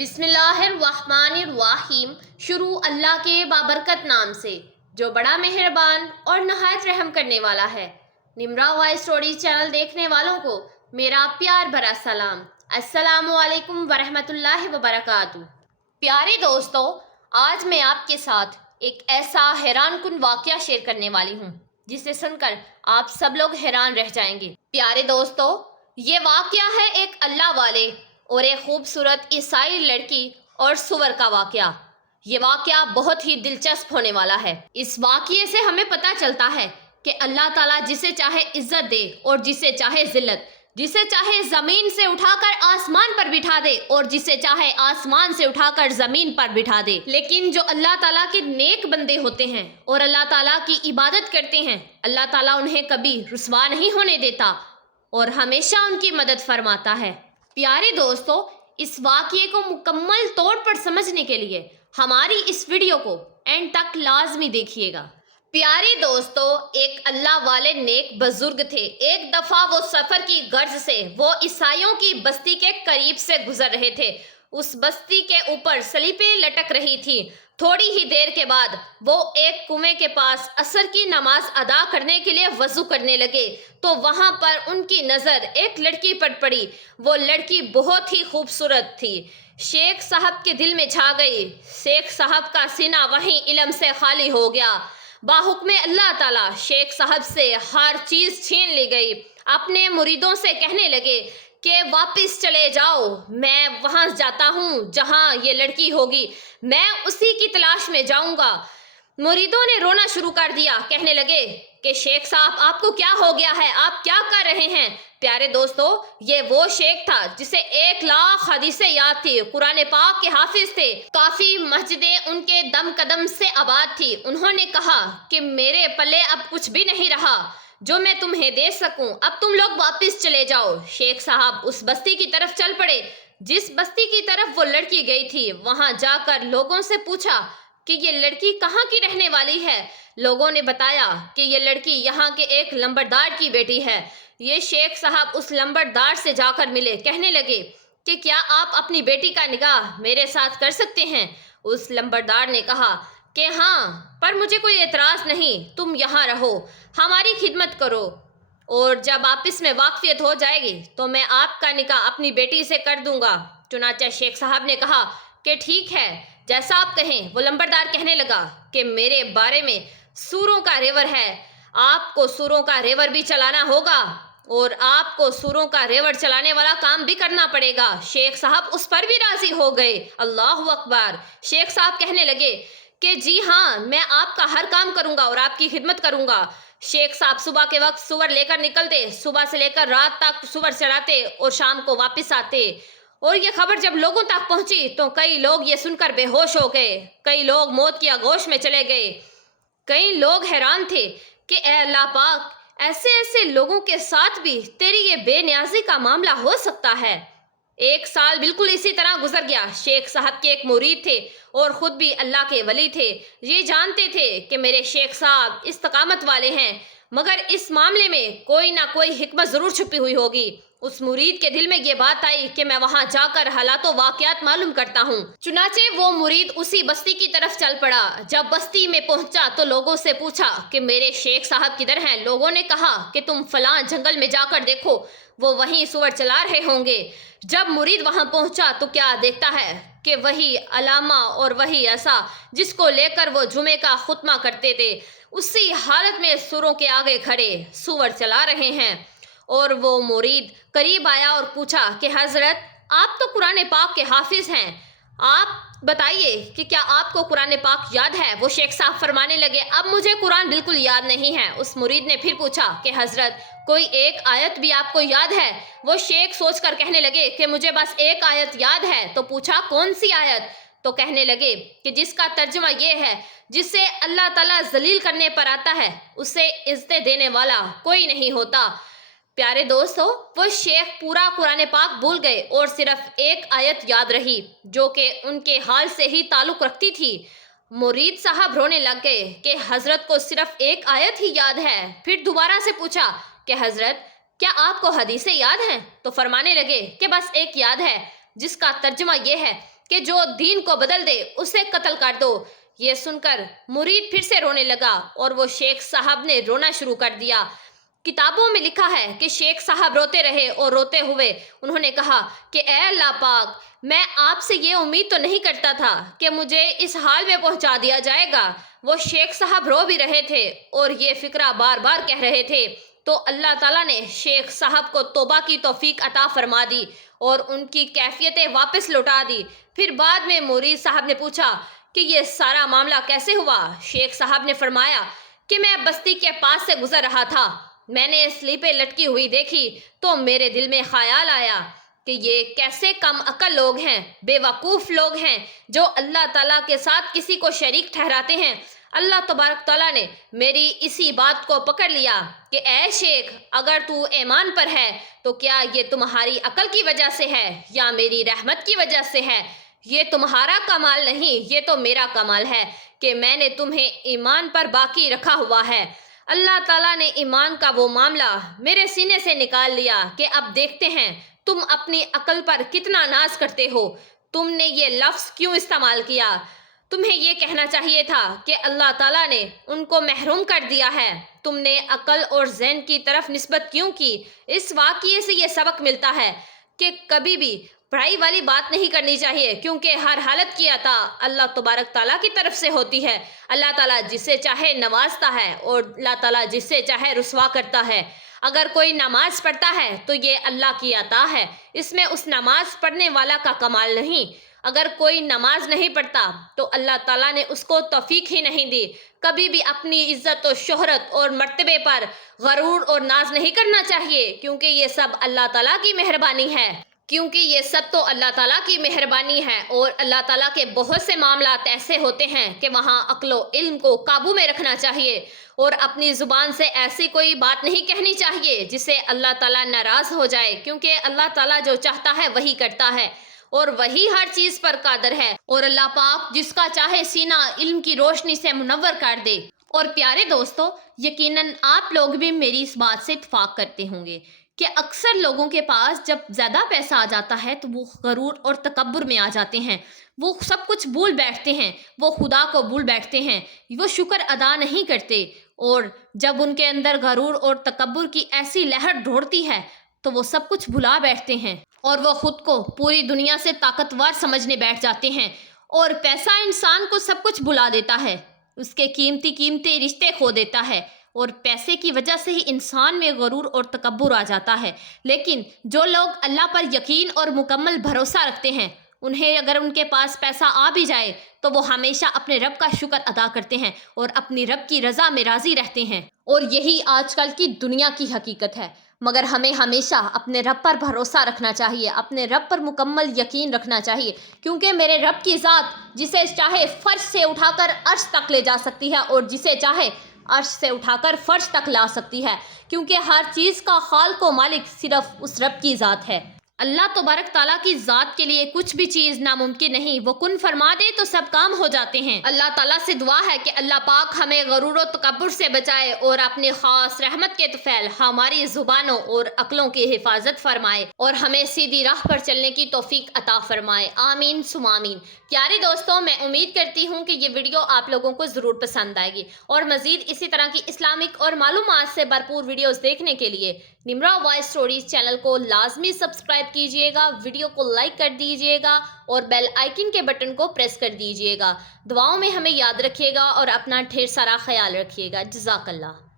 بسم اللہ الرحمن الرحیم۔ شروع اللہ کے بابرکت نام سے جو بڑا مہربان اور نہایت رحم کرنے والا ہے۔ نمرا وائس اسٹوری چینل دیکھنے والوں کو میرا پیار بھرا سلام۔ السلام علیکم ورحمۃ اللہ وبرکاتہ۔ پیارے دوستو، آج میں آپ کے ساتھ ایک ایسا حیران کن واقعہ شیئر کرنے والی ہوں جسے سن کر آپ سب لوگ حیران رہ جائیں گے۔ پیارے دوستو، یہ واقعہ ہے ایک اللہ والے اور ایک خوبصورت عیسائی لڑکی اور سور کا واقعہ۔ یہ واقعہ بہت ہی دلچسپ ہونے والا ہے۔ اس واقعے سے ہمیں پتہ چلتا ہے کہ اللہ تعالیٰ جسے چاہے عزت دے اور جسے چاہے ذلت، جسے چاہے زمین سے اٹھا کر آسمان پر بٹھا دے اور جسے چاہے آسمان سے اٹھا کر زمین پر بٹھا دے۔ لیکن جو اللہ تعالیٰ کے نیک بندے ہوتے ہیں اور اللہ تعالیٰ کی عبادت کرتے ہیں، اللہ تعالیٰ انہیں کبھی رسوا نہیں ہونے دیتا اور ہمیشہ ان کی مدد فرماتا ہے۔ پیارے دوستو، اس واقعے کو مکمل طور پر سمجھنے کے لیے ہماری اس ویڈیو کو اینڈ تک لازمی دیکھیے گا۔ پیارے دوستو، ایک اللہ والے نیک بزرگ تھے۔ ایک دفعہ وہ سفر کی غرض سے وہ عیسائیوں کی بستی کے قریب سے گزر رہے تھے۔ اس بستی کے اوپر سلیپیں لٹک رہی تھی۔ تھوڑی ہی دیر کے بعد وہ ایک کنویں کے پاس عصر کی نماز ادا کرنے کے لیے وضو کرنے لگے تو وہاں پر ان کی نظر ایک لڑکی پر پڑی۔ وہ لڑکی بہت ہی خوبصورت تھی، شیخ صاحب کے دل میں چھا گئی۔ شیخ صاحب کا سینہ وہیں علم سے خالی ہو گیا۔ باحکم اللہ تعالیٰ شیخ صاحب سے ہر چیز چھین لی گئی۔ اپنے مریدوں سے کہنے لگے کہ واپس چلے جاؤ، میں وہاں جاتا ہوں جہاں یہ لڑکی ہوگی، میں اسی کی تلاش میں جاؤں گا۔ مریدوں نے رونا شروع کر دیا، کہنے لگے کہ شیخ صاحب آپ کو کیا ہو گیا ہے، آپ کیا کر رہے ہیں؟ پیارے دوستو، یہ وہ شیخ تھا جسے 1,00,000 حدیثیں یاد تھی، قرآن پاک کے حافظ تھے، کافی مسجدیں ان کے دم قدم سے آباد تھی۔ انہوں نے کہا کہ میرے پلے اب کچھ بھی نہیں رہا جو میں تمہیں دے سکوں، اب تم لوگ واپس چلے جاؤ۔ شیخ صاحب اس بستی کی طرف چل پڑے جس بستی کی طرف وہ لڑکی گئی تھی۔ وہاں جا کر لوگوں سے پوچھا کہ یہ لڑکی کہاں کی رہنے والی ہے۔ لوگوں نے بتایا کہ یہ لڑکی یہاں کے ایک لمبردار کی بیٹی ہے۔ یہ شیخ صاحب اس لمبردار سے جا کر ملے، کہنے لگے کہ کیا آپ اپنی بیٹی کا نکاح میرے ساتھ کر سکتے ہیں؟ اس لمبردار نے کہا کہ ہاں، پر مجھے کوئی اعتراض نہیں، تم یہاں رہو، ہماری خدمت کرو، اور جب آپس میں واقفیت ہو جائے گی تو میں آپ کا نکاح اپنی بیٹی سے کر دوں گا۔ چنانچہ شیخ صاحب نے کہا کہ ٹھیک ہے، جیسا آپ کہیں۔ وہ لمبردار کہنے لگا کہ میرے بارے میں سوروں کا ریور ہے، آپ کو سوروں کا ریور بھی چلانا ہوگا اور آپ کو سوروں کا ریور چلانے والا کام بھی کرنا پڑے گا۔ شیخ صاحب اس پر بھی راضی ہو گئے۔ اللہ اکبر۔ شیخ صاحب کہنے لگے کہ جی ہاں، میں آپ کا ہر کام کروں گا اور آپ کی خدمت کروں گا۔ شیخ صاحب صبح کے وقت سور لے کر نکلتے، صبح سے لے کر رات تک سور چراتے اور شام کو واپس آتے۔ اور یہ خبر جب لوگوں تک پہنچی تو کئی لوگ یہ سن کر بے ہوش ہو گئے، کئی لوگ موت کی آغوش میں چلے گئے۔ کئی لوگ حیران تھے کہ اے اللہ پاک، ایسے لوگوں کے ساتھ بھی تیری یہ بے نیازی کا معاملہ ہو سکتا ہے۔ 1 سال بالکل اسی طرح گزر گیا۔ شیخ صاحب کے ایک مرید تھے اور خود بھی اللہ کے ولی تھے۔ یہ جانتے تھے کہ میرے شیخ صاحب استقامت والے ہیں، مگر اس معاملے میں کوئی نہ کوئی حکمت ضرور چھپی ہوئی ہوگی۔ اس مرید کے دل میں یہ بات آئی کہ میں وہاں جا کر حالات و واقعات معلوم کرتا ہوں۔ چنانچہ وہ مرید اسی بستی کی طرف چل پڑا۔ جب بستی میں پہنچا تو لوگوں سے پوچھا کہ میرے شیخ صاحب کدھر ہیں؟ لوگوں نے کہا کہ تم فلاں جنگل میں جا کر دیکھو، وہ وہیں سور چلا رہے ہوں گے۔ جب مرید وہاں پہنچا تو کیا دیکھتا ہے کہ وہی علامہ اور وہی عصا جس کو لے کر وہ جمعے کا خطبہ کرتے تھے، اسی حالت میں سوروں کے آگے کھڑے سور چلا رہے ہیں۔ اور وہ مرید قریب آیا اور پوچھا کہ حضرت، آپ تو قرآن پاک کے حافظ ہیں، آپ بتائیے کہ کیا آپ کو قرآن پاک یاد ہے؟ وہ شیخ صاحب فرمانے لگے اب مجھے قرآن بالکل یاد نہیں ہے۔ اس مرید نے پھر پوچھا کہ حضرت، کوئی ایک آیت بھی آپ کو یاد ہے؟ وہ شیخ سوچ کر کہنے لگے کہ مجھے بس ایک آیت یاد ہے۔ تو پوچھا کون سی آیت؟ تو کہنے لگے کہ جس کا ترجمہ یہ ہے، جسے اللہ تعالیٰ ذلیل کرنے پر آتا ہے اسے عزت دینے والا کوئی نہیں ہوتا۔ پیارے دوستو، وہ شیخ پورا قرآن پاک بھول گئے اور صرف ایک آیت یاد رہی جو کہ ان کے حال سے ہی تعلق رکھتی تھی۔ مرید صاحب رونے لگ گئے کہ حضرت کو صرف ایک آیت ہی یاد ہے۔ پھر دوبارہ سے پوچھا کہ حضرت، کیا آپ کو حدیثیں یاد ہیں؟ تو فرمانے لگے کہ بس ایک یاد ہے جس کا ترجمہ یہ ہے کہ جو دین کو بدل دے اسے قتل کر دو۔ یہ سن کر مرید پھر سے رونے لگا اور وہ شیخ صاحب نے رونا شروع کر دیا۔ کتابوں میں لکھا ہے کہ شیخ صاحب روتے رہے اور روتے ہوئے انہوں نے کہا کہ اے اللہ پاک، میں آپ سے یہ امید تو نہیں کرتا تھا کہ مجھے اس حال میں پہنچا دیا جائے گا۔ وہ شیخ صاحب رو بھی رہے تھے اور یہ فقرہ بار بار کہہ رہے تھے، تو اللہ تعالیٰ نے شیخ صاحب کو توبہ کی توفیق عطا فرما دی اور ان کی کیفیتیں واپس لوٹا دی۔ پھر بعد میں مرید صاحب نے پوچھا کہ یہ سارا معاملہ کیسے ہوا؟ شیخ صاحب نے فرمایا کہ میں بستی کے پاس سے گزر رہا تھا، میں نے سلیپیں لٹکی ہوئی دیکھی تو میرے دل میں خیال آیا کہ یہ کیسے کم عقل لوگ ہیں، بے وقوف لوگ ہیں جو اللہ تعالیٰ کے ساتھ کسی کو شریک ٹھہراتے ہیں۔ اللہ تبارک تعالیٰ نے میری اسی بات کو پکڑ لیا کہ اے شیخ، اگر تو ایمان پر ہے تو کیا یہ تمہاری عقل کی وجہ سے ہے یا میری رحمت کی وجہ سے ہے؟ یہ تمہارا کمال نہیں، یہ تو میرا کمال ہے کہ میں نے تمہیں ایمان پر باقی رکھا ہوا ہے۔ اللہ تعالیٰ نے ایمان کا وہ معاملہ میرے سینے سے نکال لیا کہ اب دیکھتے ہیں تم اپنی عقل پر کتنا ناز کرتے ہو۔ تم نے یہ لفظ کیوں استعمال کیا؟ تمہیں یہ کہنا چاہیے تھا کہ اللہ تعالیٰ نے ان کو محروم کر دیا ہے۔ تم نے عقل اور ذہن کی طرف نسبت کیوں کی؟ اس واقعے سے یہ سبق ملتا ہے کہ کبھی بھی پڑھائی والی بات نہیں کرنی چاہیے، کیونکہ ہر حالت کی عطا اللہ تبارک تعالیٰ کی طرف سے ہوتی ہے۔ اللہ تعالیٰ جسے چاہے نوازتا ہے اور اللہ تعالیٰ جسے چاہے رسوا کرتا ہے۔ اگر کوئی نماز پڑھتا ہے تو یہ اللہ کی عطا ہے، اس میں اس نماز پڑھنے والا کا کمال نہیں۔ اگر کوئی نماز نہیں پڑھتا تو اللہ تعالیٰ نے اس کو توفیق ہی نہیں دی۔ کبھی بھی اپنی عزت و شہرت اور مرتبے پر غرور اور ناز نہیں کرنا چاہیے، کیونکہ یہ سب اللہ تعالیٰ کی مہربانی ہے۔ اور اللہ تعالیٰ کے بہت سے معاملات ایسے ہوتے ہیں کہ وہاں عقل و علم کو قابو میں رکھنا چاہیے اور اپنی زبان سے ایسی کوئی بات نہیں کہنی چاہیے جس سے اللہ تعالیٰ ناراض ہو جائے، کیونکہ اللہ تعالیٰ جو چاہتا ہے وہی کرتا ہے اور وہی ہر چیز پر قادر ہے، اور اللہ پاک جس کا چاہے سینہ علم کی روشنی سے منور کر دے۔ اور پیارے دوستو، یقیناً آپ لوگ بھی میری اس بات سے اتفاق کرتے ہوں گے کہ اکثر لوگوں کے پاس جب زیادہ پیسہ آ جاتا ہے تو وہ غرور اور تکبر میں آ جاتے ہیں، وہ سب کچھ بھول بیٹھتے ہیں، وہ خدا کو بھول بیٹھتے ہیں، وہ شکر ادا نہیں کرتے، اور جب ان کے اندر غرور اور تکبر کی ایسی لہر دوڑتی ہے تو وہ سب کچھ بھلا بیٹھتے ہیں اور وہ خود کو پوری دنیا سے طاقتور سمجھنے بیٹھ جاتے ہیں۔ اور پیسہ انسان کو سب کچھ بھلا دیتا ہے، اس کے قیمتی رشتے کھو دیتا ہے، اور پیسے کی وجہ سے ہی انسان میں غرور اور تکبر آ جاتا ہے۔ لیکن جو لوگ اللہ پر یقین اور مکمل بھروسہ رکھتے ہیں، انہیں اگر ان کے پاس پیسہ آ بھی جائے تو وہ ہمیشہ اپنے رب کا شکر ادا کرتے ہیں اور اپنی رب کی رضا میں راضی رہتے ہیں، اور یہی آج کل کی دنیا کی حقیقت ہے۔ مگر ہمیں ہمیشہ اپنے رب پر بھروسہ رکھنا چاہیے، اپنے رب پر مکمل یقین رکھنا چاہیے، کیونکہ میرے رب کی ذات جسے چاہے فرش سے اٹھا کر عرش تک لے جا سکتی ہے اور جسے چاہے عرش سے اٹھا کر فرش تک لا سکتی ہے، کیونکہ ہر چیز کا خالق و مالک صرف اس رب کی ذات ہے۔ اللہ تبارک تعالیٰ کی ذات کے لیے کچھ بھی چیز ناممکن نہیں، وہ کن فرما دے تو سب کام ہو جاتے ہیں۔ اللہ تعالیٰ سے دعا ہے کہ اللہ پاک ہمیں غرور و تکبر سے بچائے اور اپنے خاص رحمت کے طفیل ہماری زبانوں اور عقلوں کی حفاظت فرمائے اور ہمیں سیدھی راہ پر چلنے کی توفیق عطا فرمائے، آمین ثم آمین۔ پیارے دوستوں، میں امید کرتی ہوں کہ یہ ویڈیو آپ لوگوں کو ضرور پسند آئے گی، اور مزید اسی طرح کی اسلامک اور معلومات سے بھرپور ویڈیوز دیکھنے کے لیے نمرا وائس اسٹوریز چینل کو لازمی سبسکرائب کیجئے گا، ویڈیو کو لائک کر دیجئے گا اور بیل آئیکن کے بٹن کو پریس کر دیجئے گا۔ دعاؤں میں ہمیں یاد رکھیے گا اور اپنا ڈھیر سارا خیال رکھیے گا۔ جزاک اللہ۔